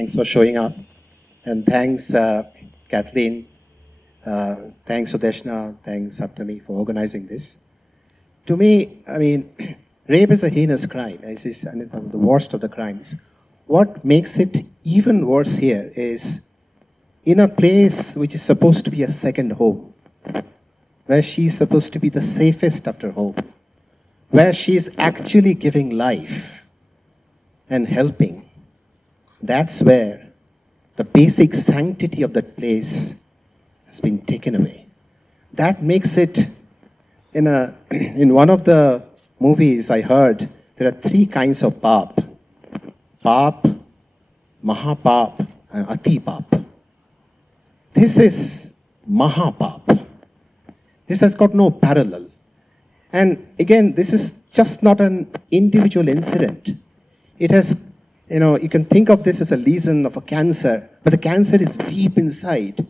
Thanks for showing up. And thanks, Kathleen. Thanks, Sudeshna. Thanks, Saptami, for organizing this. To me, I mean, rape is a heinous crime. It's the worst of the crimes. What makes it even worse here is in a place which is supposed to be a second home, where she's supposed to be the safest after home, where she's actually giving life and helping, that's where the basic sanctity of that place has been taken away. That makes it, in one of the movies I heard, there are three kinds of pap. Pap, Mahapap, and Atipap. This is Mahapap. This has got no parallel. And again, this is just not an individual incident. It has, you can think of this as a lesion of a cancer, but the cancer is deep inside,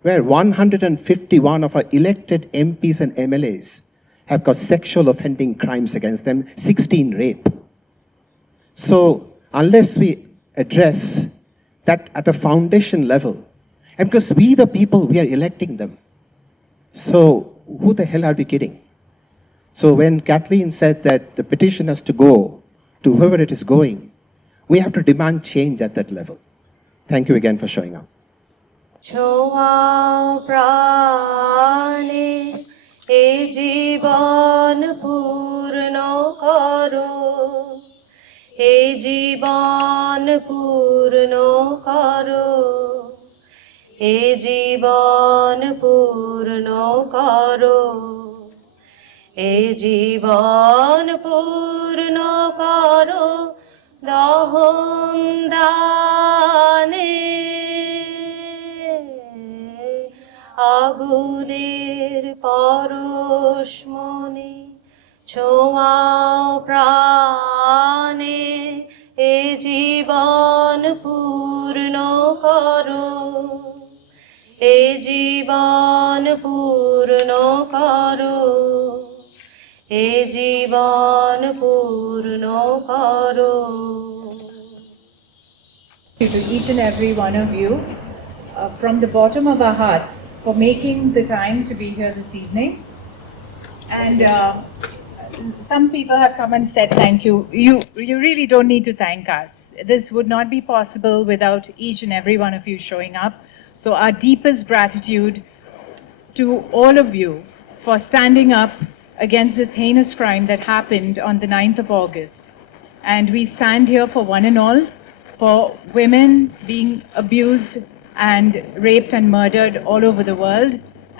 where 151 of our elected MPs and MLAs have got sexual offending crimes against them, 16 rape. So unless we address that at a foundation level, and because we the people, we are electing them. So who the hell are we kidding? So when Kathleen said that the petition has to go to whoever it is going, we have to demand change at that level. Thank you again for showing up. ছোঁয়াও প্রাণে এ জীবন পূর্ণ করো, এ জীবন পূর্ণ করো, এ জীবন পূর্ণ করো, এ জীবন পূর্ণ করো দহন দানে, আগুনের পরশ মনে ছোঁয়াও প্রাণে এ জীবন পূর্ণ করো, এ জীবন পূর্ণ করো, এ জীবন পূর্ণ করো। To each and every one of you, from the bottom of our hearts, for making the time to be here this evening. And some people have come and said thank you. You really don't need to thank us. This would not be possible without each and every one of you showing up. So our deepest gratitude to all of you for standing up against this heinous crime that happened on the 9th of August. And we stand here for one and all, for women being abused and raped and murdered all over the world,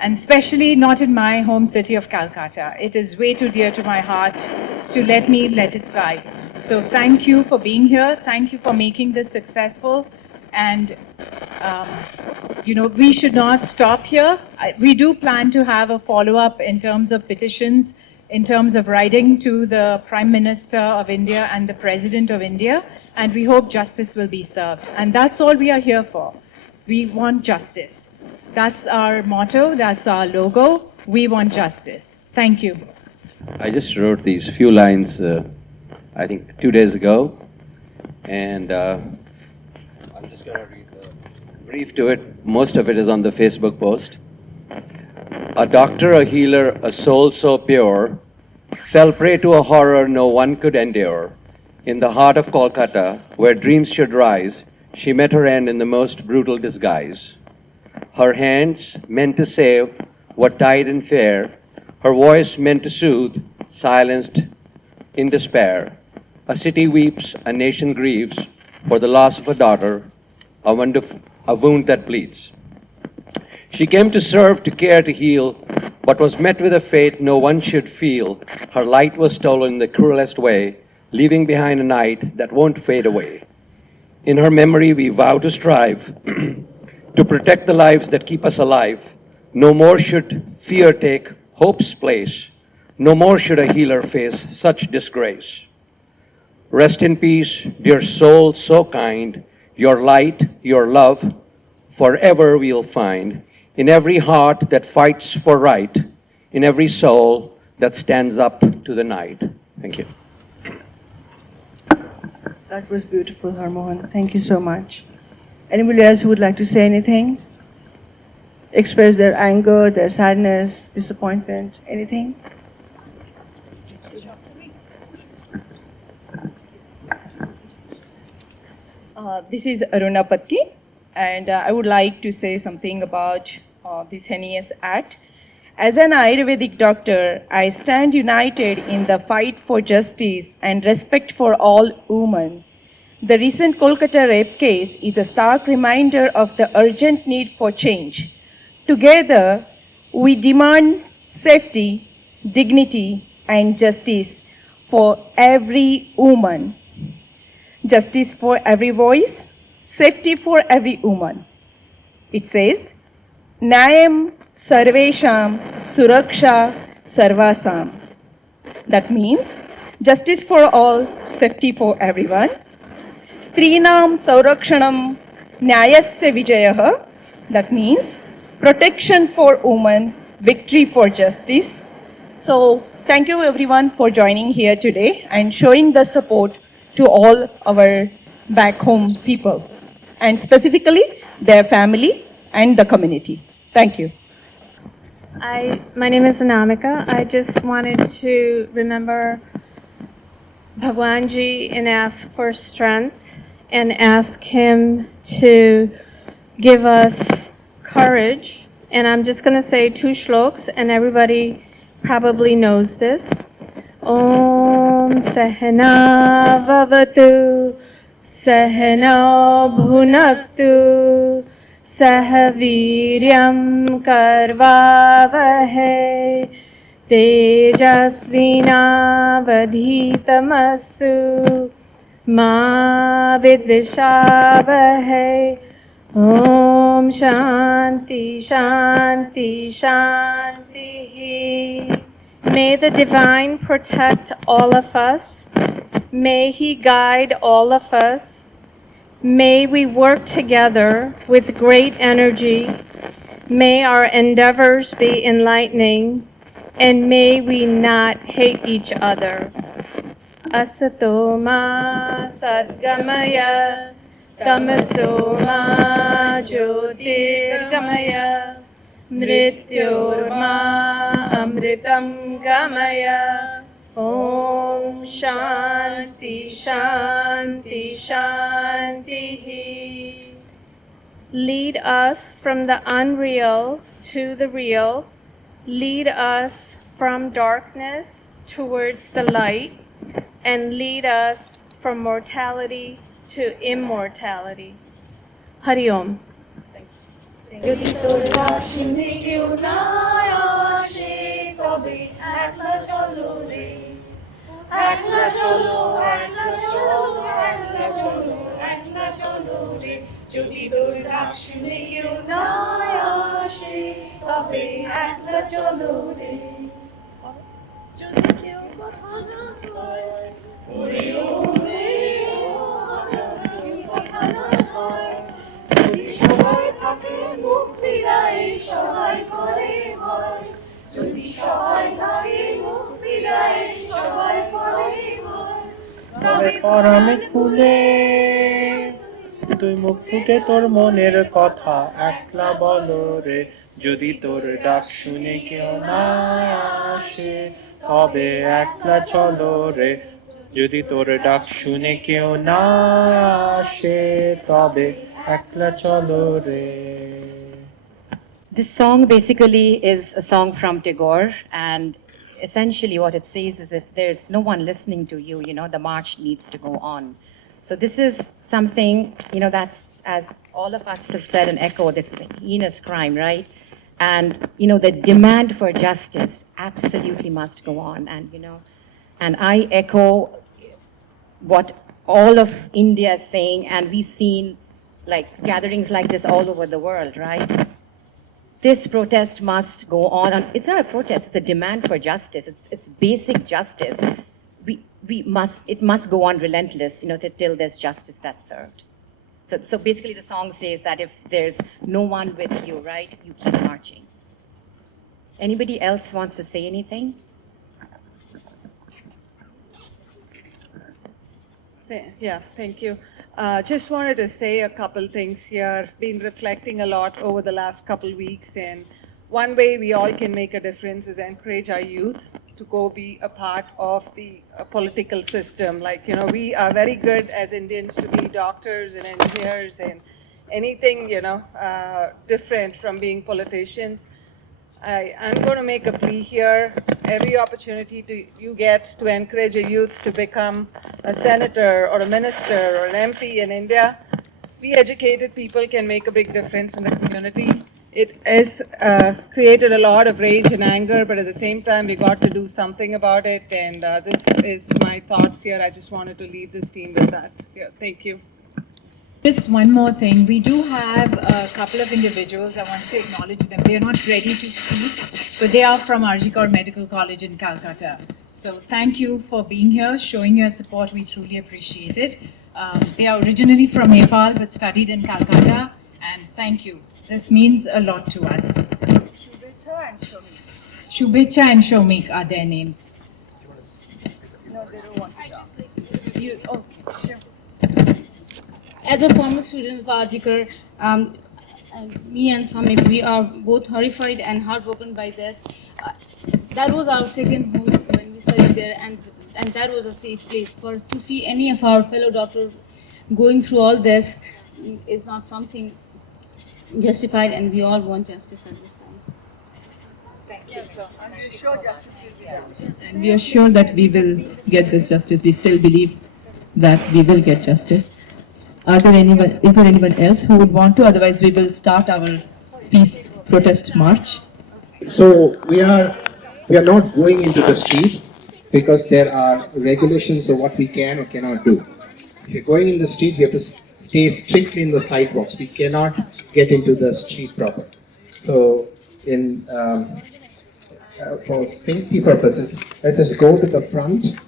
and especially not in my home city of Calcutta. It is way too dear to my heart to let it slide. So thank you for being here. Thank you for making this successful. And, we should not stop here. We do plan to have a follow-up in terms of petitions, in terms of writing to the Prime Minister of India and the President of India, and we hope justice will be served. And that's all we are here for. We want justice. That's our motto, that's our logo. We want justice. Thank you. I just wrote these few lines, I think 2 days ago, and I'm just going to read the brief to it. Most of it is on the Facebook post. A doctor, a healer, a soul so pure, fell prey to a horror no one could endure. In the heart of Kolkata, where dreams should rise, she met her end in the most brutal disguise. Her hands meant to save what died in fear, her voice meant to soothe, silenced in despair. A city weeps, a nation grieves for the loss of a daughter, a wound that bleeds. She came to serve, to care, to heal, but was met with a fate no one should feel. Her light was stolen in the cruelest way, leaving behind a night that won't fade away. In her memory, we vow to strive to protect the lives that keep us alive. No more should fear take hope's place. No more should a healer face such disgrace. Rest in peace, dear soul so kind. Your light, your love, forever we'll find. In every heart that fights for right. In every soul that stands up to the night. Thank you. That was beautiful, Harmohan. Thank you so much. Anybody else who would like to say anything? Express their anger, their sadness, disappointment, anything? This is Aruna Patki, and I would like to say something about this heinous act. As an Ayurvedic doctor, I stand united in the fight for justice and respect for all women. The recent Kolkata rape case is a stark reminder of the urgent need for change. Together, we demand safety, dignity, and justice for every woman. Justice for every voice, safety for every woman. It says, Nyayam Sarvesham Suraksha Sarvasam. That means justice for all, safety for everyone. Strinam Saurakshanam Nyayasya Vijayah. That means protection for women, victory for justice. So thank you everyone for joining here today and showing the support to all our back home people, and specifically their family and the community. Thank you. My name is Anamika. I just wanted to remember Bhagwanji and ask for strength and ask him to give us courage. And I'm just going to say 2 shloks, and everybody probably knows this. Om Sahana Vavatu Sahana Bhunaktu Sahaviryam Karvavahe Tejasvinavadhitamastu Ma Vidvishavahe. Om Shanti Shanti Shanti. May the Divine protect all of us. May He guide all of us. May we work together with great energy. May our endeavors be enlightening. And may we not hate each other. Asato ma sadgamaya. Tamaso ma jyotirgamaya. Mrityorma amritam gamaya. Om Shanti Shanti Shanti. Lead us from the unreal to the real. Lead us from darkness towards the light. And lead us from mortality to immortality. Hari Om. যদি তোর দাসিনী কেউ না আসে তবে একলা চলো রে, একলা চলো, একলা চলো, একলা চলো, একলা চলো রে। যদি তোর ডাক শুনে কেউ না আসে তবে একলা চলো রে। যদি কেউ কথা না কয় ওরে ওরে ও কেউ কথা না কয়, যদি সবাই থাকে মুখ ফিরাই সবাই করে ভয়, যদি সবাই থাকে মুখ ফিরাই সবাই করে ভয়, তবে পরাণে খুলে তুই মুখ ফুটে তোর মনের কথা একলা বলো রে। যদি তোর ডাক শুনে কেউ না আসে তবে একলা চলো রে। যদি তোর ডাক শুনে কেউ না আসে তবে একলা চলো রে। This song basically is a song from Tagore, and essentially what it says is if there's no one listening to you, the march needs to go on. So this is something, that's, as all of us have said and echoed, it's a heinous crime, right? And, the demand for justice absolutely must go on. And I echo what all of India is saying, and we've seen gatherings like this all over the world, right? This protest must go on. And it's not a protest, it's a demand for justice. It's basic justice. It must go on relentless, till there's justice that's served. So basically the song says that if there's no one with you, right, you keep marching. Anybody else wants to say anything? Thank you. Just wanted to say a couple things here. Been reflecting a lot over the last couple weeks, and one way we all can make a difference is encourage our youth to go be a part of the political system. Like, you know, we are very good as Indians to be doctors and engineers and anything, different from being politicians. I'm going to make a plea here. Every opportunity you get to encourage a youth to become a senator or a minister or an MP in India, we educated people can make a big difference in the community. It has created a lot of rage and anger, but at the same time, we got to do something about it. And this is my thoughts here. I just wanted to leave this team with that. Yeah, thank you. Just one more thing. We do have a couple of individuals. I want to acknowledge them. They are not ready to speak, but they are from RG Kaur Medical College in Calcutta. So thank you for being here, showing your support. We truly appreciate it. They are originally from Nepal, but studied in Calcutta. And thank you. This means a lot to us. Shubhecha and Shomik are their names. No, they don't want to. Okay, sure. As a former student of Arjikar, me and Samik, we are both horrified and heartbroken by this. That was our second home when we studied there, and that was a safe place. To see any of our fellow doctors going through all this is not something justified, and we all want justice at this time. Thank you so much. I'm sure justice will be done. And we are sure that we will get this justice. We still believe that we will get justice. Is there anyone else who would want to? Otherwise, we will start our peace protest march. So we are not going into the street because there are regulations of what we can or cannot do. If you're going in the street, we have to stay strictly in the sidewalks. We cannot get into the street proper. So for safety purposes, let's just go to the front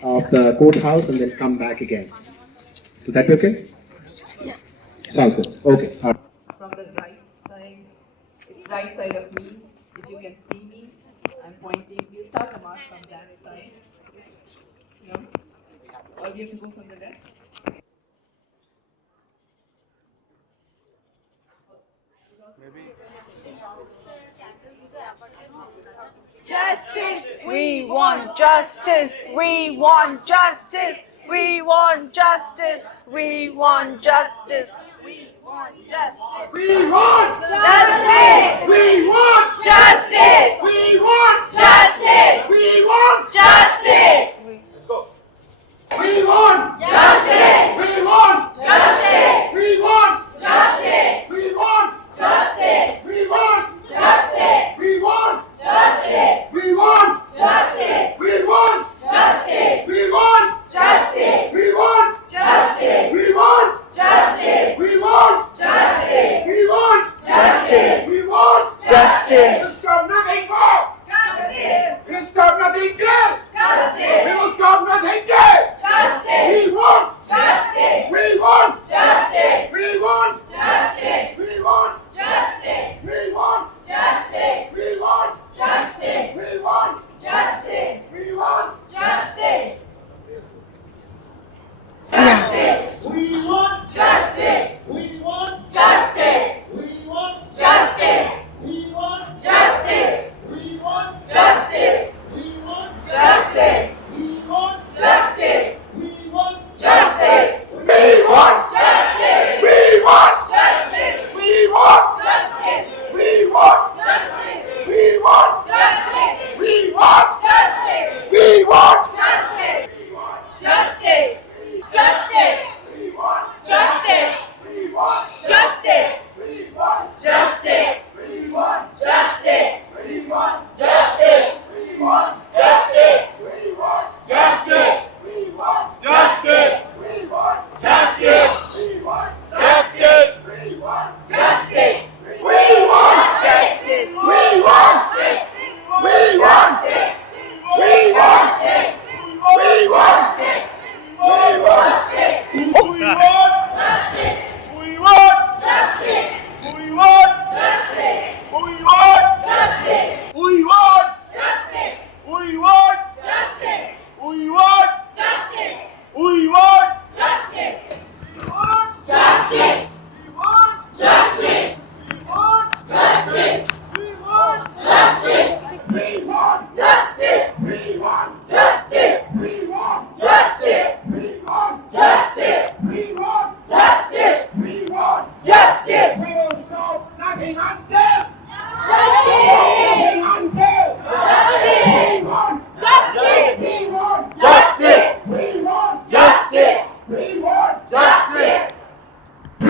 of the courthouse and then come back again. Is that okay? Yeah. Sounds good. Okay. From the right side, it's right side of me. If you can see me, I'm pointing. We'll start the march from that side. No? Or we have to go from the left? Justice! We want justice! We want justice! We want justice! We want justice! We want justice! We want Justice! We want Justice! We want Justice! We want Justice! Let's go. We want Justice! We want Justice! We want Justice! We want Justice! We want Justice! We want Justice! We want Justice! We want Justice! We want Justice! We want Justice! We want Justice! We want Justice! We want Justice! We want Justice! Stop nothing more. Justice! We'll stop nothing there. Justice! We will stop nothing there. Justice! We want Justice! We want Justice!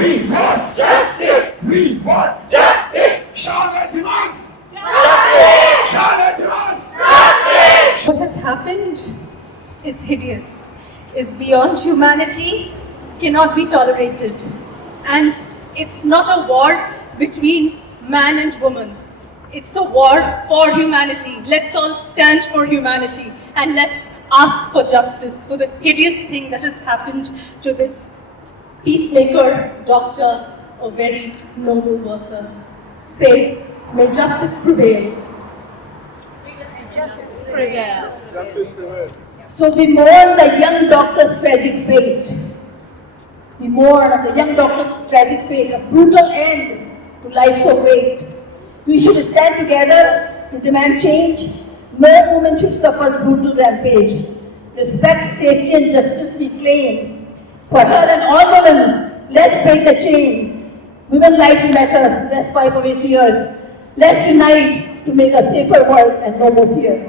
We want justice! We want justice! Charlotte demands justice! Charlotte demands justice! What has happened is hideous, is beyond humanity, cannot be tolerated. And it's not a war between man and woman. It's a war for humanity. Let's all stand for humanity and let's ask for justice for the hideous thing that has happened to this peacemaker, doctor, a very noble worker. Say, may justice prevail. So we mourn the young doctor's tragic fate. We mourn the young doctor's tragic fate, a brutal end to life so great. We should stand together to demand change. No woman should suffer brutal rampage. Respect, safety and justice we claim. For her and all women, let's break the chain. Women's lives matter, let's wipe away tears. Let's unite to make a safer world and no more fear.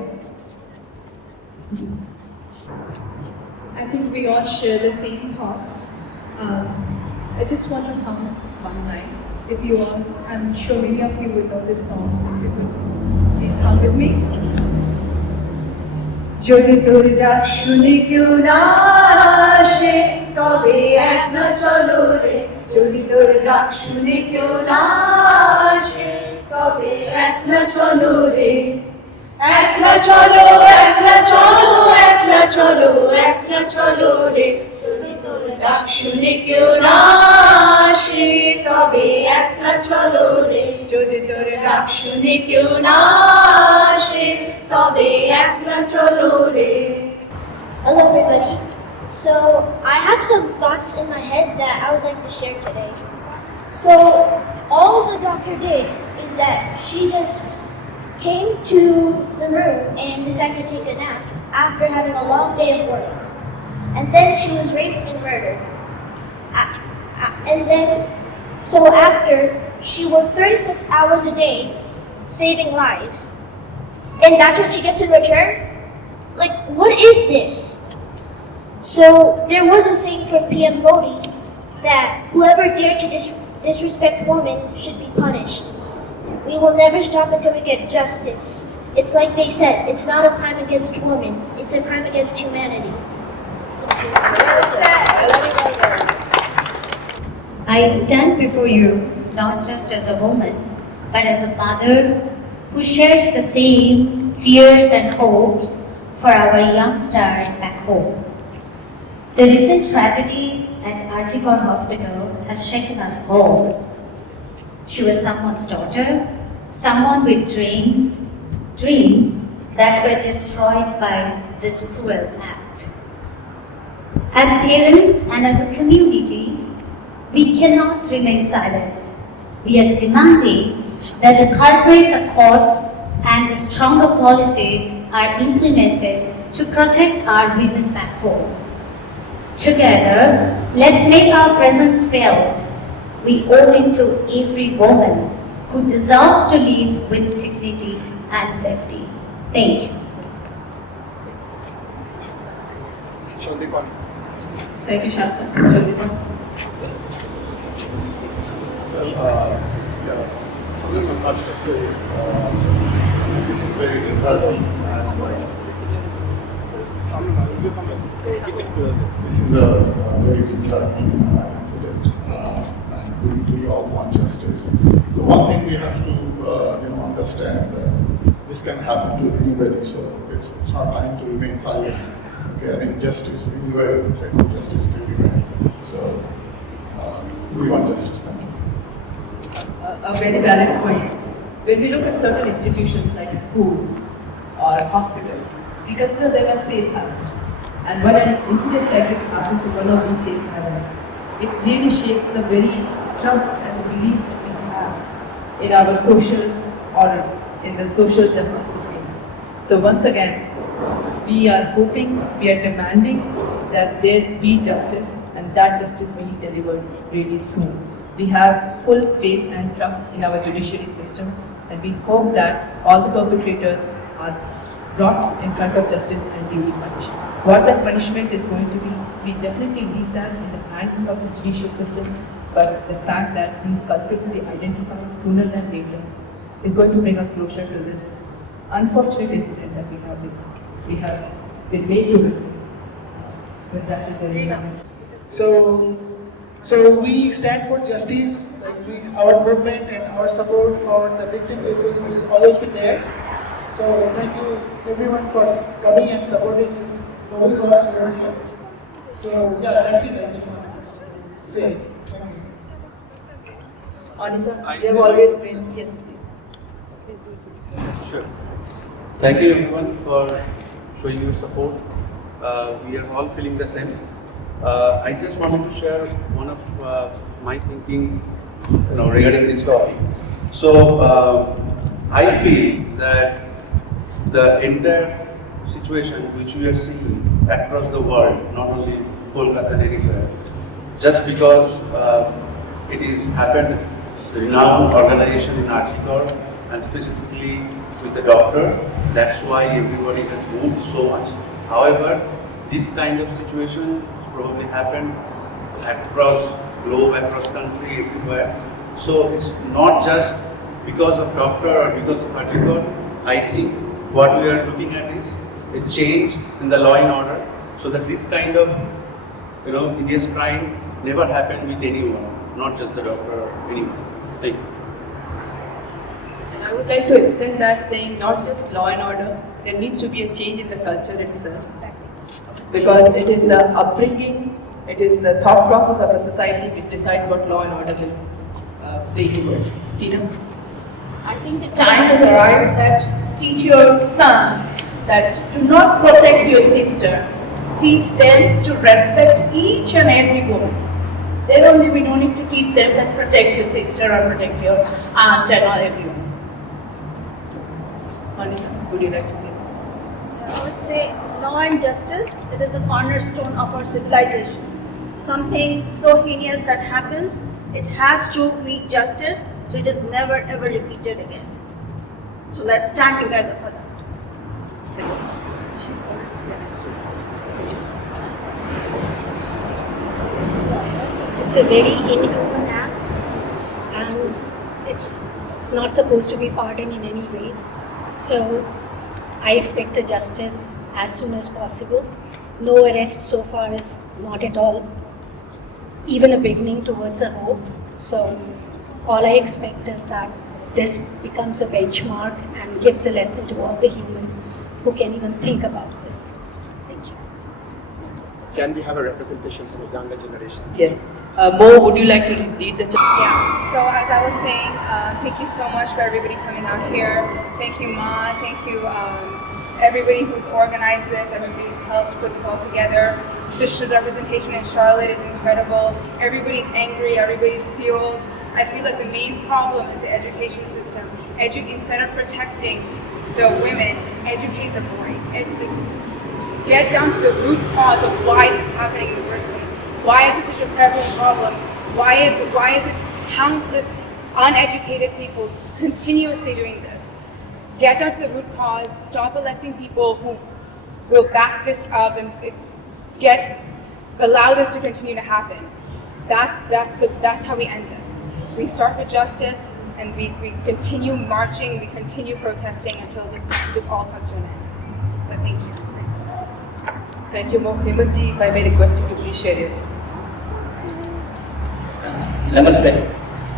I think we all share the same thoughts. I just want to hum one line. If you all, I'm sure many of you will know this song, so if you could please hum with me. যদি তোর ডাক শুনে কেউ না আসে তবে এক না চলো রে যদি তোর ডাক শুনে কেউ না আসে তবে এক না চলো রে একলা চলো একলা চলো একলা চলো একলা চলো রে যদি তোর ডাক শুনে কেউ না আসে তবে একলা চলো রে যদি তোর ডাক শুনে কেউ না আসে তবে একলা চলো রে। Hello everybody. So I have some thoughts in my head that I would like to share today. So all the doctor did is that she just came to the room and decided to take a nap after having a long day of work. And then she was raped and murdered. And then, so after, she worked 36 hours a day, saving lives. And that's what she gets in return? Like, what is this? So, there was a saying from PM Modi that whoever dared to disrespect women should be punished. We will never stop until we get justice. It's like they said, it's not a crime against women, it's a crime against humanity. I stand before you not just as a woman, but as a mother who shares the same fears and hopes for our young stars back home. The recent tragedy at Arjikar Hospital has shaken us all. She was someone's daughter, someone with dreams that were destroyed by this cruel act. As parents and as a community, we cannot remain silent. We are demanding that the culprits are caught and the stronger policies are implemented to protect our women back home. Together, let's make our presence felt. We owe it to every woman who deserves to live with dignity and safety. Thank you. Thank you, Shanta. Shanta. Not much to say. This is very disheartening. This is a very disheartening incident, and we all want justice. So one thing we have to understand, this can happen to anybody. So it's not time to remain silent. Okay, I mean justice anywhere is a threat to justice everywhere. So we want justice. Thank you. A very valid point. When we look at certain institutions like schools or hospitals, we consider them as safe haven. And when an incident like this happens in one of these safe havens, it really shakes the very trust and the belief that we have in our social order, in the social justice system. So once again, we are hoping, we are demanding that there be justice and that justice be delivered really soon. We have full faith and trust in our judiciary system, and we hope that all the perpetrators are brought in front of justice and duly punished. What that punishment is going to be, we definitely leave that in the hands of the judicial system. but the fact that these culprits be identified sooner than later is going to bring a closure to this unfortunate incident that we have been made to witness. With that, is there anyone? So we stand for justice. Like our movement and our support for the victim people will always be there. So thank you everyone for coming and supporting this noble cause around here. So yeah, that's it. I just want to say thank you. Anita, you have always been, yes please. Sure. Thank you everyone for showing your support. We are all feeling the same. I just wanted to share one of my thinking, regarding this topic. So I feel that the entire situation which we are seeing across the world, not only Kolkata and anywhere, just because it is happened, the renowned organization in Archikor and specifically with the doctor, that's why everybody has moved so much. However, this kind of situation probably happened across globe, across country, everywhere. So it's not just because of doctor or because of Archikor. I think what we are looking at is a change in the law and order, so that this kind of heinous crime never happened with anyone, not just the doctor or anyone. Thank you. And I would like to extend that saying not just law and order, there needs to be a change in the culture itself. Because it is the upbringing, it is the thought process of a society which decides what law and order will play towards. Tina? I think the time has arrived that teach your sons that do not protect your sister. Teach them to respect each and every woman. Then only we don't need to teach them that protect your sister or protect your aunt and all everyone. Anita, would you like to say? I would say law and justice, it is a cornerstone of our civilization. Something so heinous that happens, it has to meet justice, so it is never ever repeated again. So let's stand together for that. It's a very inhuman act, and it's not supposed to be pardoned in any ways. So I expect a justice as soon as possible. No arrest so far is not at all even a beginning towards a hope. So all I expect is that this becomes a benchmark and gives a lesson to all the humans who can even think about this. Thank you. Can we have a representation from the younger generation? Yes. Mo, would you like to lead the chat? Yeah, so as I was saying, thank you so much for everybody coming out here. Thank you, Ma. Thank you, everybody who's organized this, everybody who's helped put this all together. Sister representation in Charlotte is incredible. Everybody's angry, everybody's fueled. I feel like the main problem is the education system. Instead of protecting the women, educate the boys. Get down to the root cause of why this is happening in the first place. Why is this such a prevalent problem? Why is it countless uneducated people continuously doing this? Get down to the root cause, stop electing people who will back this up and allow this to continue to happen. That's how we end this. We start with justice and we continue marching, we continue protesting until this all comes to an end. But thank you. Thank you, Mo. Hemantji, if I may request you to please share your views. Namaste.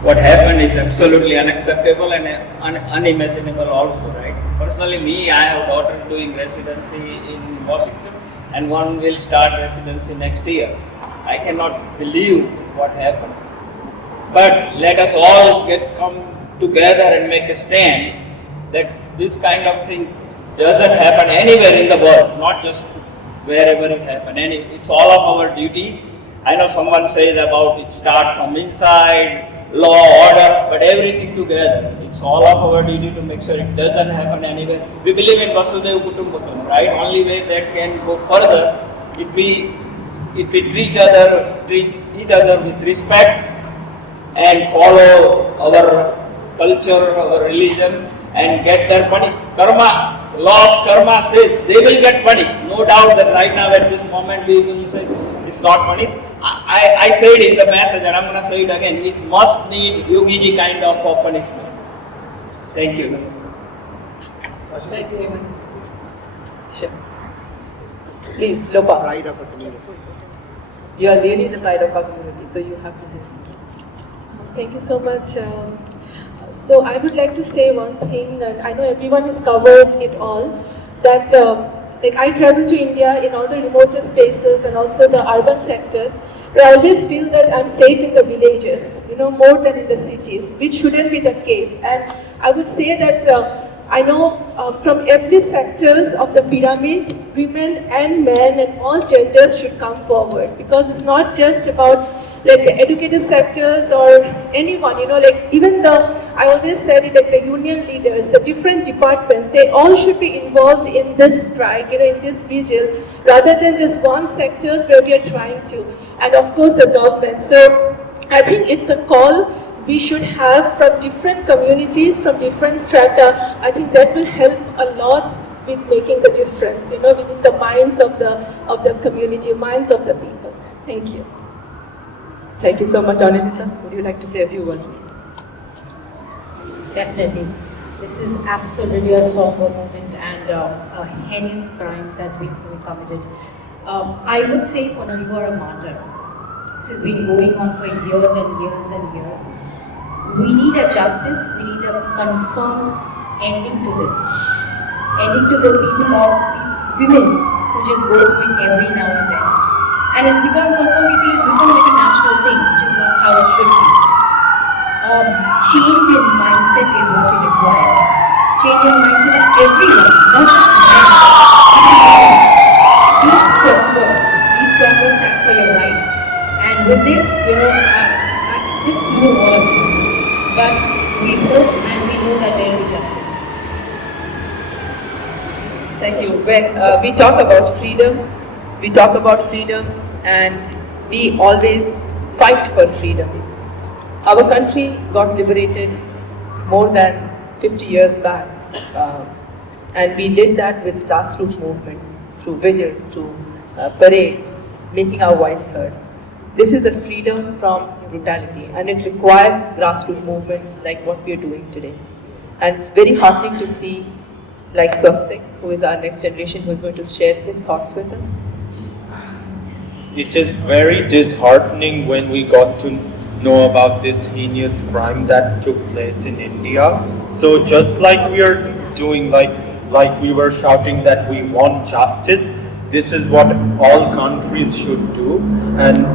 What happened is absolutely unacceptable and unimaginable also, right? Personally, I have a daughter doing residency in Washington and one will start residency next year. I cannot believe what happened. But let us all come together and make a stand that this kind of thing doesn't happen anywhere in the world, not just wherever it happens. And it's all of our duty. I know someone says about it start from inside, law, order, but everything together. It's all of our duty to make sure it doesn't happen anywhere. We believe in Vasudhaiva Kutumbakam, right? Only way that can go further if we treat each other with respect and follow our culture, our religion, and get their punished. Karma, law of karma says they will get punished. No doubt that right now at this moment we will say it's not punished. I said in the message, and I'm going to say it again, it must need Yogi kind of punishment. Thank you. Thank you, Hemant. Sure. Please, Lopa. Pride of a community. You are really the pride of our community, so you have to say. Thank you so much. So I would like to say one thing, and I know everyone has covered it all, that like I travel to India in all the remotest places and also the urban sectors, where I always feel that I'm safe in the villages, you know, more than in the cities, which shouldn't be the case. And I would say that I know from every sectors of the pyramid, women and men and all genders should come forward, because it's not just about like the educated sectors or anyone, you know, like even I always said it, like the union leaders, the different departments, they all should be involved in this strike, you know, in this vigil, rather than just one sectors where we are trying to, and of course the government. So I think it's the call we should have from different communities, from different strata. I think that will help a lot with making the difference, you know, within the minds of the community, minds of the people. Thank you. Thank you so much, Anindita. Would you like to say a few words? Definitely. This is absolutely a somber moment and a heinous crime that's been committed. I would say, Puna, you are a martyr. This has been going on for years and years and years. We need a justice, we need a confirmed ending to this. Ending to the people of women who just go through it every now and then. And it's become, for some people, it's become like a natural thing, which is not how it should be. Change in mindset is what we require. Change in mindset of everyone, not just men. Be stronger. Be stronger, stand for your right. And with this, you know, just no words. But we hope and we know that there will be justice. Thank you. When we talk about freedom, and we always fight for freedom. Our country got liberated more than 50 years back, and we did that with grassroots movements, through vigils, through parades, making our voice heard. This is a freedom from brutality, and it requires grassroots movements like what we are doing today. And it's very heartening to see, like Swastik, who is our next generation, who is going to share his thoughts with us. It is very disheartening when we got to know about this heinous crime that took place in India. So just like we are doing, like we were shouting that we want justice, this is what all countries should do, and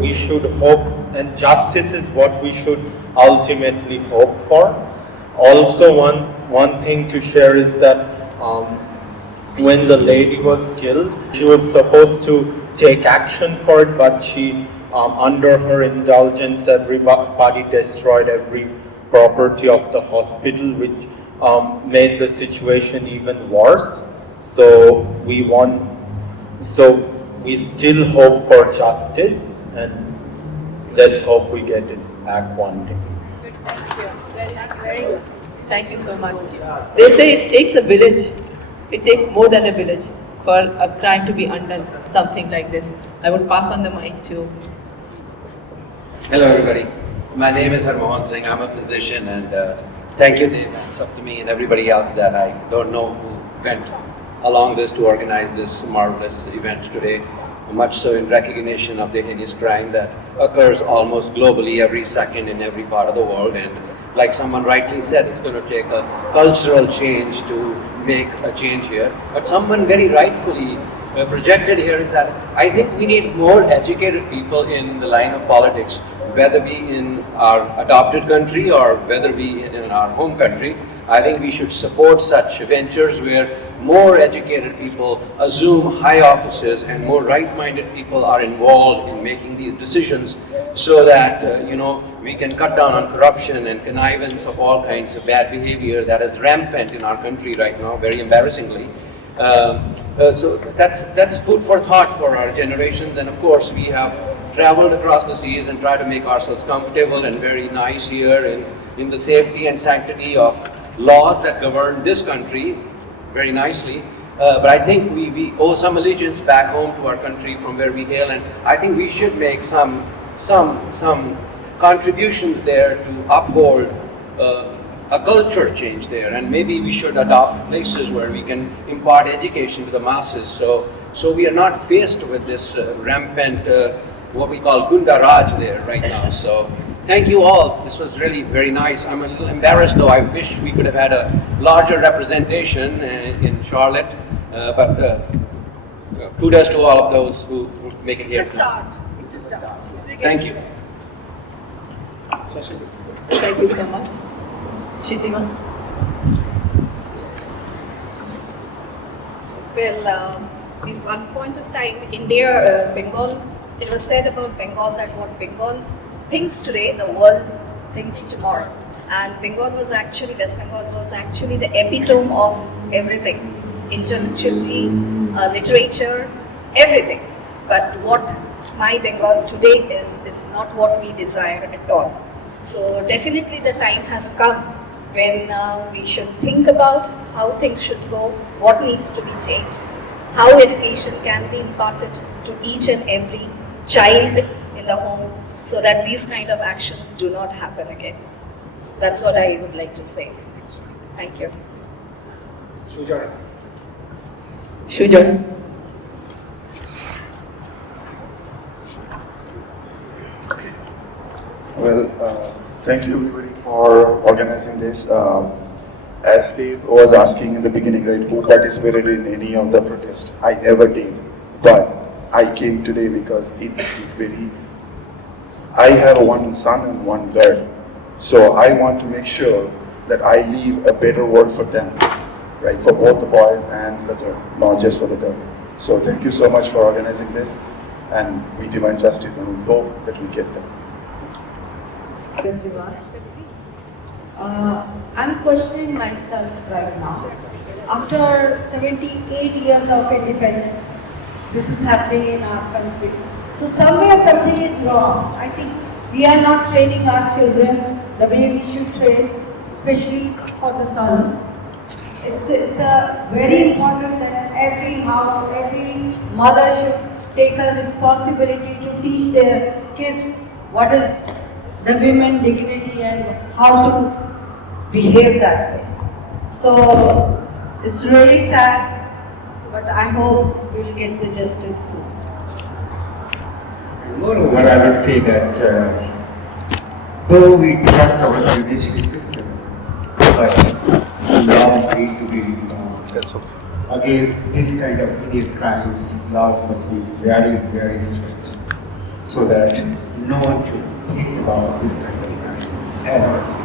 we should hope, and justice is what we should ultimately hope for. Also, one thing to share is that when the lady was killed, she was supposed to take action for it, but she, under her indulgence, everybody destroyed every property of the hospital, which made the situation even worse. So we still hope for justice, and let's hope we get it back one day. Very good. Thank you so much. They say it takes a village. It takes more than a village for a crime to be undone, something like this. I would pass on the mic to... Hello everybody. My name is Harmohan Singh. I'm a physician, and thank you Dave and Saptami and everybody else that I don't know who went along this to organize this marvelous event today, much so in recognition of the heinous crime that occurs almost globally every second in every part of the world. And like someone rightly said, it's going to take a cultural change to make a change here. But someone very rightfully projected here is that I think we need more educated people in the line of politics, whether be in our adopted country or whether be in our home country. I think we should support such ventures where more educated people assume high offices and more right-minded people are involved in making these decisions, so that we can cut down on corruption and connivance of all kinds of bad behavior that is rampant in our country right now, very embarrassingly. So that's food for thought for our generations. And of course we have traveled across the seas and tried to make ourselves comfortable and very nice here in the safety and sanctity of laws that govern this country very nicely. But I think we owe some allegiance back home to our country from where we hail, and I think we should make some contributions there to uphold a culture change there, and maybe we should adopt places where we can impart education to the masses, so we are not faced with this rampant what we call Gunda Raj there right now. So thank you all. This was really very nice. I'm a little embarrassed though. I wish we could have had a larger representation in Charlotte, but kudos to all of those who make it here. It's a start. It's a start. Thank you. Thank you so much. Shitiman. Well, in one point of time, India, Bengal, it was said about Bengal that what Bengal thinks today, the world thinks tomorrow. And Bengal was actually, West Bengal was actually the epitome of everything, intellectually, literature, everything. But what my Bengal today is not what we desire at all. So definitely the time has come when we should think about how things should go, what needs to be changed, how education can be imparted to each and every child in the home so that these kind of actions do not happen again. That's what I would like to say. Thank you. Sujan. Well, thank you everybody for organizing this. As Dave was asking in the beginning, right, who participated in any of the protests? I never did, but I came today because I have one son and one girl, so I want to make sure that I leave a better world for them, right, for both the boys and the girl, not just for the girl. So thank you so much for organizing this, and we demand justice and we hope that we get them. I'm questioning myself right now. After 78 years of independence, this is happening in our country. So somewhere something is wrong. I think we are not training our children the way we should train, especially for the sons. It's very important that every house, every mother should take a responsibility to teach their kids what is the women dignity and how to behave that way. So it's really sad, but I hope we'll get the justice soon. Moreover, I would say that though we trust our judicial system, but laws need to be reformed. Against this kind of hideous crimes, laws must be very, very strict, so that no one should think about this kind of crime ever.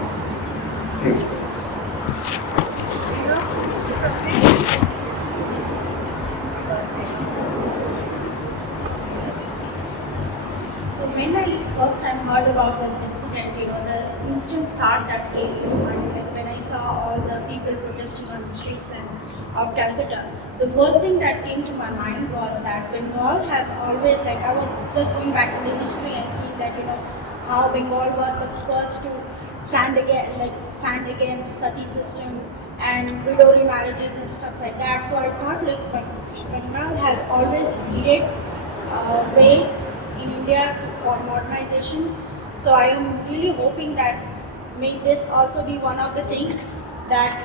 Thank you. So when I first time heard about this incident, the instant thought that came to mind when I saw all the people protesting on the streets of Calcutta, the first thing that came to my mind was that Bengal has always, I was just going back to the history and seeing that, how Bengal was the first to stand against sati system and widow remarriages and stuff like that. So I thought Bengal has always needed a way in India for modernization. So I am really hoping that may this also be one of the things that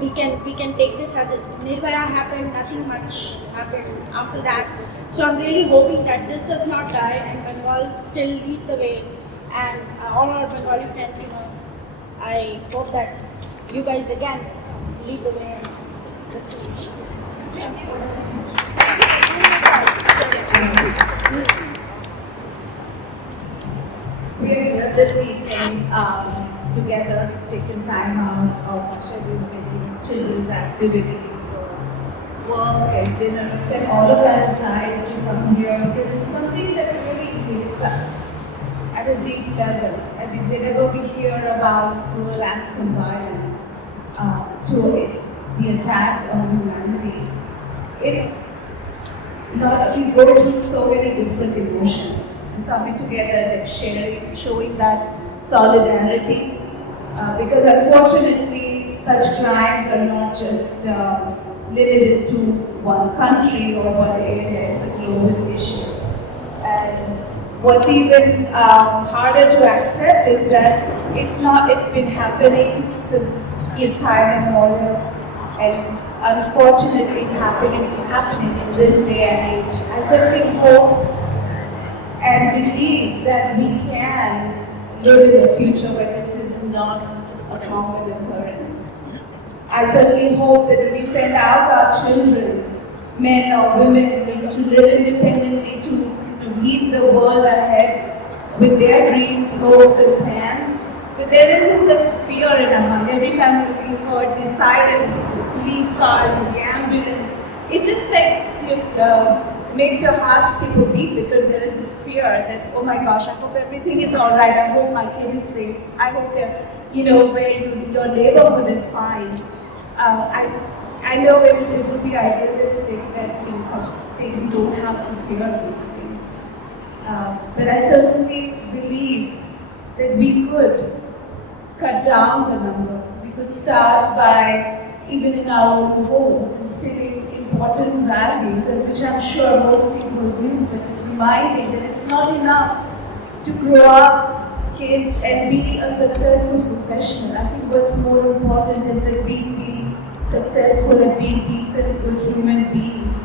we can take this as a Nirbhaya happened, nothing much happened after that. So I'm really hoping that this does not die and Bengal still leads the way. And all our Bengali friends, I hope that you guys again lead the way and it's the solution. We are here this evening together, taking time out of our schedule with children's activities or work and dinner, set all of that aside to come here because it's something that really hits us at a deep level. I mean, whenever we hear about cruel acts of violence towards the attack on humanity, it's not, we go through so many different emotions. Coming together and sharing, showing that solidarity, because unfortunately such crimes are not just limited to one country or one area. It's a global issue. And what's even harder to accept is that it's been happening since time immemorial, and unfortunately it's happening in this day and age. I certainly hope and believe that we can live in a future where this is not a common occurrence. I certainly hope that if we send out our children, men or women, to live independently, to lead the world ahead with their dreams, hopes, and plans, but there isn't this fear in our mind. Every time we heard the sirens, the police cars, and the ambulance, it just makes your heart skip a beat, because there is this fear that, oh my gosh, I hope everything is all right. I hope my kid is safe. I hope that, where your neighborhood is fine. I know it would be idealistic that in such things we don't have to fear these things. But I certainly believe that we could cut down the number. We could start by, even in our own homes, instilling important values, and which I'm sure most people do, but just reminding that it's not enough to grow up kids and be a successful professional. I think what's more important is that we be successful at being decent, good human beings,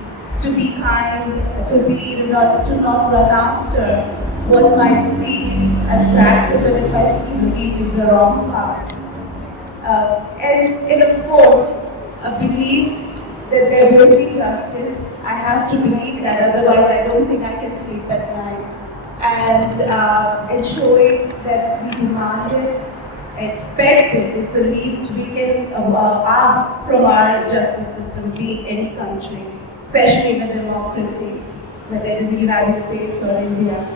to be kind, to not run after what might seem attractive and it might lead you the wrong path. And of course, a belief that there will be justice. I have to believe that, otherwise I don't think I can sleep at night. And ensuring that we demand it, expect it. It's the least we can ask from our justice system, be it any country, especially in a democracy, whether it is the United States or India.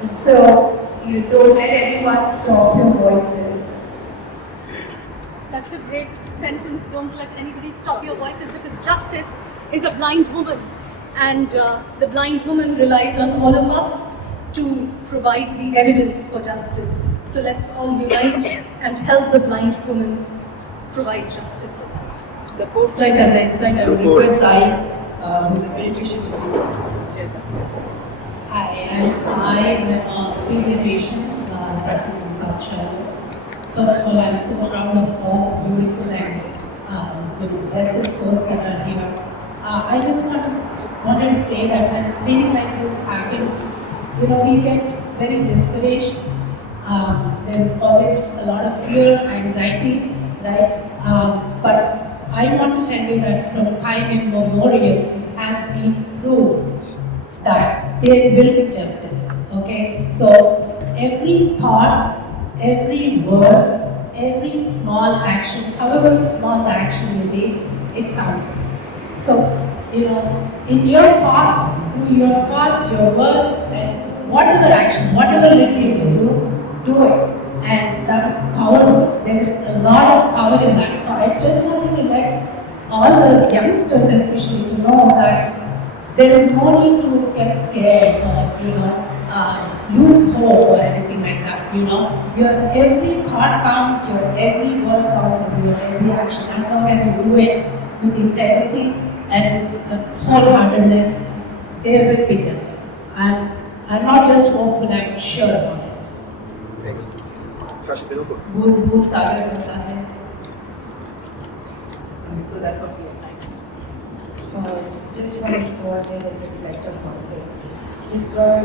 And so, you don't let anyone stop your voices. That's a great sentence. Don't let anybody stop your voices, because justice is a blind woman, and the blind woman relies on all of us to provide the evidence for justice. So let's all unite and help the blind woman provide justice. The post slide and the slide, I would request the pediatrician to be. Hi, I'm Sai. I'm a pediatrician practicing South Shore. First of all, I'm so proud of all the beautiful and the blessed souls that are here. I just wanted to say that when things like this happen, we get very discouraged. There's always a lot of fear, anxiety, right? But I want to tell you that from time immemorial, it has been proved that there will be justice. Okay? So every thought, every word, every small action, however small the action may be, it counts. So, in your thoughts, through your thoughts, your words, and whatever action, whatever little you can do it. And that is powerful. There is a lot of power in that. So I just wanted to let all the youngsters especially to know that there is no need to get scared or, lose hope or anything like that. Your every thought counts, your every word counts, and your every action. As long as you do it with integrity and with wholeheartedness, there will be justice. And I'm not just hopeful, I'm sure about it. So that's what we are like. Just wanted to go ahead and reflect on one thing. This girl,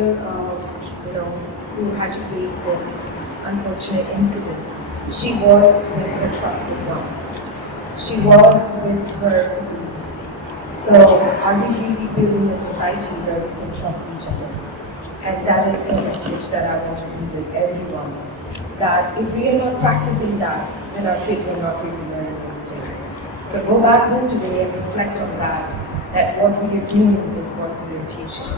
who had to face this unfortunate incident, she was with her trusted ones. She was with her colleagues. So are we really building a society where we can trust each other? And that is the message that I want to leave with everyone. That if we are not practicing that, then our kids are not really learning anything. So go back home today and reflect on that what we are doing is what we are teaching.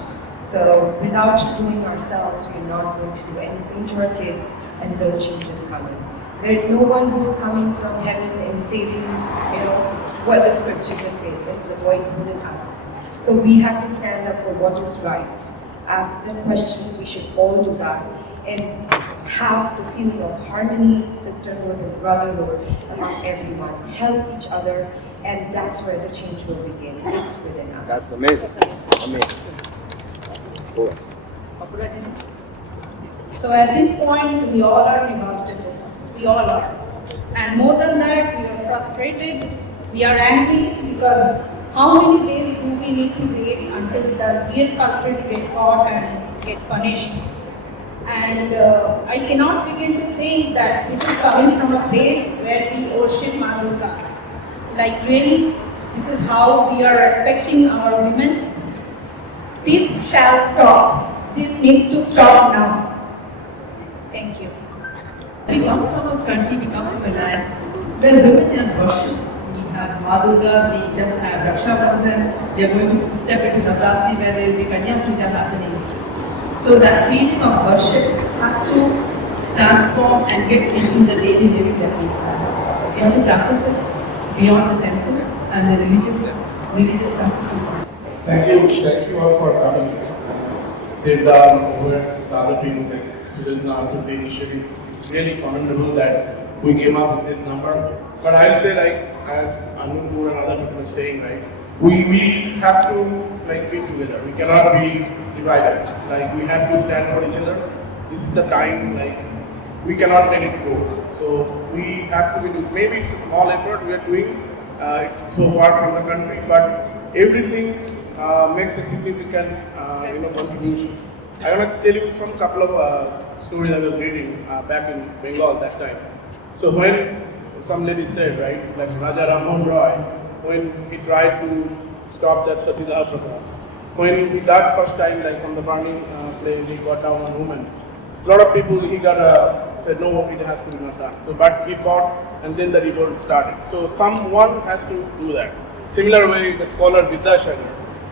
So without doing ourselves, we are not going to do anything to our kids, and no change is coming. There is no one who is coming from heaven and saving, what the scriptures are saying. It's the voice within us. So we have to stand up for what is right. Ask the questions, we should all do that. And have the feeling of harmony, sisterhood, and brotherhood among everyone. Help each other, and that's where the change will begin. It's within us. That's amazing. Amazing. Cool. So at this point, we all are devastated. We all are. And more than that, we are frustrated, we are angry, because how many days do we need to wait until the real culprits get caught and get punished? And I cannot begin to think that this is coming from a place where we worship Ma Durga. Like really, this is how we are respecting our women. This shall stop. This needs to stop now. Thank you. We come from a country, we come from a land where women are worship. We have Ma Durga, we just have Raksha Bandhan, we are going to step into Navratri where there will be Kanya Puja happening. So that feeling of worship has to transform and get into the daily living that we have. We have to practice it beyond the temples and the religious practices. Thank you all for coming. Devdan, over the other people like Sudhana took the initiative. It's really commendable that we came up with this number. But I'll say, like as Anupur and other people are saying, right, we have to like be together. We cannot be divided. Like we have to stand for each other. This is the time. Like we cannot let it go. So we have to be doing. Maybe it's a small effort we are doing. It's so far from the country, but everything makes a significant contribution. I want to tell you some couple of stories I was reading back in Bengal that time. So when some lady said, right, like Raja Ram Mohan Roy, when he tried to stop that Satidaha Pratha, when he died first time, like from the burning flame, he got down on woman. A lot of people he got said no, it has to be not done. So, but he fought, and then the revolt started. So someone has to do that. Similar way, the scholar Vidyasagar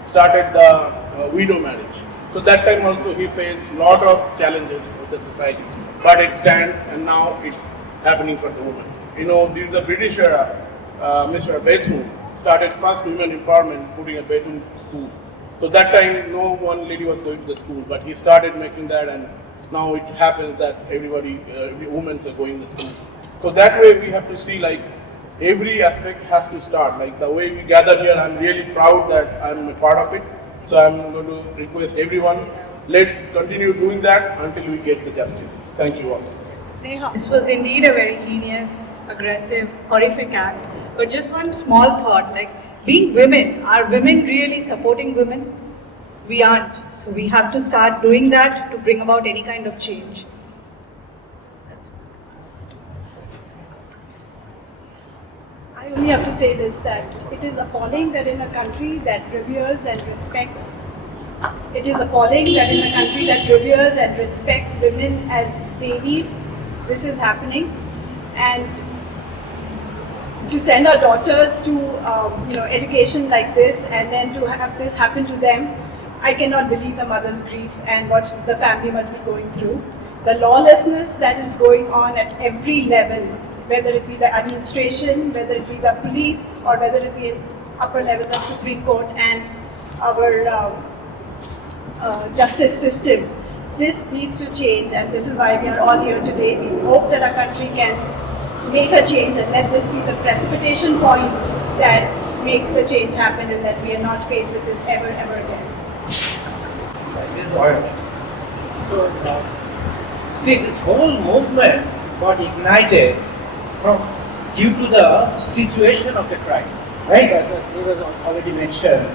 started the widow marriage. So that time also he faced a lot of challenges with the society, but it stands, and now it's happening for the woman. You know, during the British era, Mr. Bethune started first women empowerment, putting a Bethune school. So that time no one lady was going to the school, but he started making that, and now it happens that every women are going to school. So that way we have to see, like every aspect has to start. Like the way we gather here, I'm really proud that I'm a part of it. So I'm going to request everyone, let's continue doing that until we get the justice. Thank you all. Sneha, this was indeed a very heinous, aggressive, horrific act. But just one small thought, like being women, are women really supporting women? We aren't. So we have to start doing that to bring about any kind of change. I only have to say this, that it is appalling that in a country that reveres and respects, women as babies, this is happening. And to send our daughters to education like this, and then to have this happen to them, I cannot believe the mother's grief and what the family must be going through. The lawlessness that is going on at every level, whether it be the administration, whether it be the police, or whether it be upper levels of Supreme Court and our justice system. This needs to change, and this is why we are all here today. We hope that our country can make a change, and let this be the precipitation point that makes the change happen, and that we are not faced with this ever again. See, this whole movement got ignited due to the situation of the crime, right? As it was already mentioned,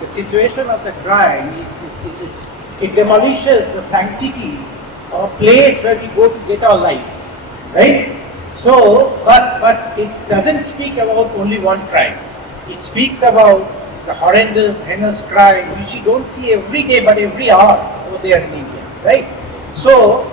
the situation of the crime it demolishes the sanctity of a place where we go to get our lives, right? So, but it doesn't speak about only one crime. It speaks about the horrendous, heinous crime which you don't see every day but every hour over there in India, right? So,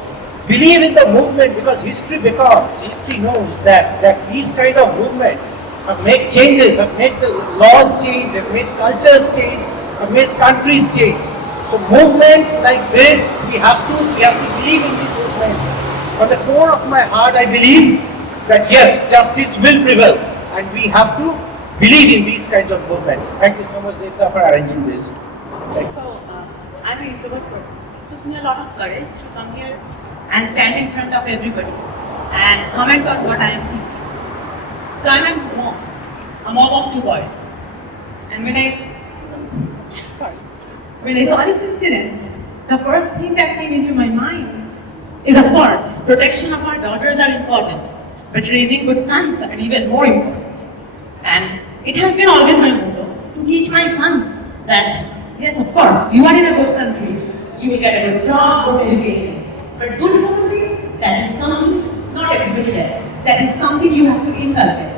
believe in the movement, because history knows that these kind of movements have made changes, have made the laws change, have made cultures change, have made countries change. So movement like this, we have to believe in these movements. From the core of my heart, I believe that yes, justice will prevail, and we have to believe in these kinds of movements. Thank you so much, Devta, for arranging this. So, I'm an introvert person. It took me a lot of courage to come here and stand in front of everybody and comment on what I am thinking. So I'm a mom of 2 boys. And when I saw this incident, the first thing that came into my mind is, of course, protection of our daughters are important, but raising good sons are even more important. And it has been always my motto to teach my sons that, yes, of course, you are in a good country, you will get a good job, good education. But good country, that is something not everybody does. That is something you have to inculcate.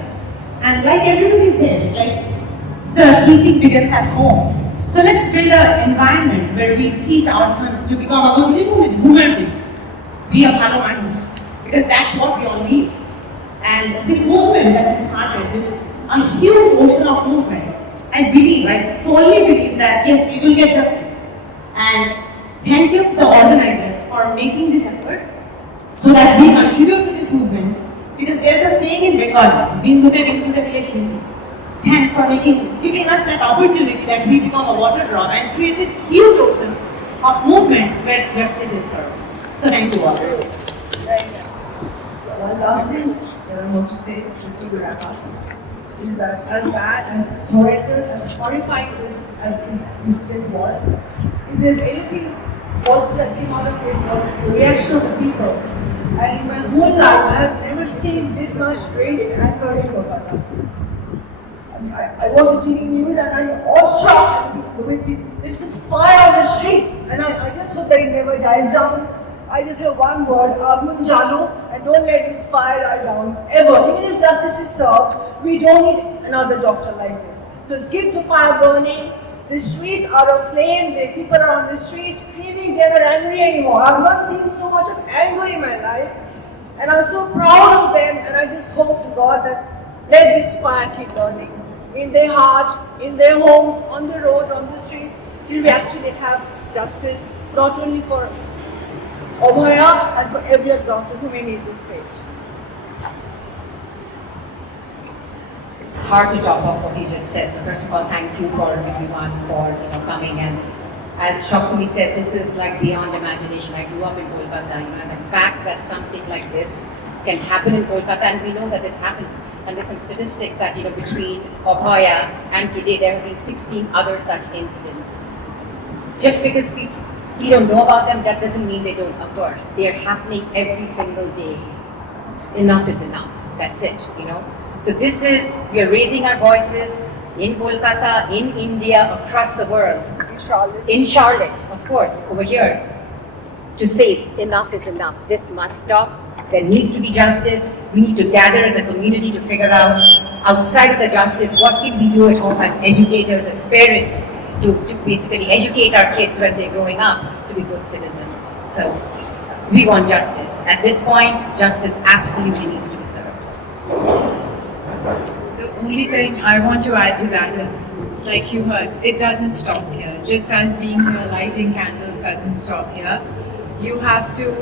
And like everybody said, like the teaching begins at home. So let's build an environment where we teach our sons to become a good human being, be a fellow man, because that's what we all need. And this movement that we started, this a huge ocean of movement, I solely believe that yes, we will get justice. And thank you to the organizers for making this effort so that we contribute to this movement. Because there's a saying in Bengal, Bindute Bindute Bile. Thanks for giving us that opportunity that we become a water drop and create this huge ocean of movement where justice is served. So thank you all. One last thing that I want to say before we wrap up is that as bad, as horrendous, as horrifying as this incident was, if there's anything positive that came out of it was the reaction of the people. And in my whole life, I have never seen this much rage and anger in Kolkata. I was reading news and I'm awestruck with there's this fire on the streets, and I just hope that it never dies down. I just have one word, Agun Jano, and don't let this fire die down, ever. Even if justice is served, we don't need another doctor like this. So keep the fire burning. The streets are aflame, the people are on the streets screaming, they're not angry anymore. I've not seen so much of anger in my life, and I'm so proud of them, and I just hope to God that let this fire keep burning in their hearts, in their homes, on the roads, on the streets, till we actually have justice, not only for Abhaya and for every other doctor who may meet this fate. It's hard to top off what you just said. So first of all, thank you for everyone for coming. And as Shakti said, this is like beyond imagination. I grew up in Kolkata, and the fact that something like this can happen in Kolkata, and we know that this happens. And there's some statistics that between Abhaya and today there have been 16 other such incidents. Just because we don't know about them, that doesn't mean they don't occur. They are happening every single day. Enough is enough. That's it. So this is, we are raising our voices in Kolkata, in India, across the world. In Charlotte, of course, over here, to say enough is enough. This must stop. There needs to be justice. We need to gather as a community to figure out, outside of the justice, what can we do at home as educators, as parents, to basically educate our kids when they're growing up to be good citizens. So we want justice. At this point, justice absolutely needs to be served. The only thing I want to add to that is, like you heard, it doesn't stop here. Just as being here, lighting candles doesn't stop here. You have to,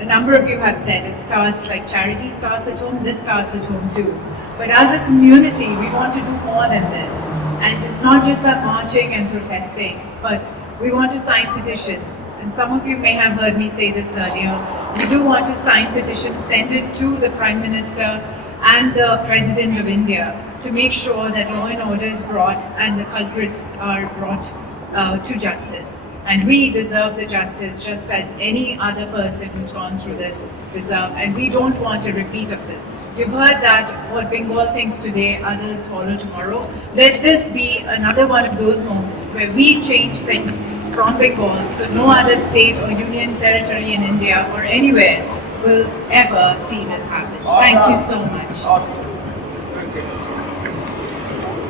a number of you have said, it starts like charity starts at home, this starts at home too. But as a community, we want to do more than this. And not just by marching and protesting, but we want to sign petitions. And some of you may have heard me say this earlier. We do want to sign petitions, send it to the Prime Minister and the President of India to make sure that law and order is brought and the culprits are brought to justice. And we deserve the justice just as any other person who's gone through this deserve. And we don't want a repeat of this. You've heard that what Bengal thinks today, others follow tomorrow. Let this be another one of those moments where we change things from Bengal so no other state or union territory in India or anywhere will ever see this happen. Thank you so much.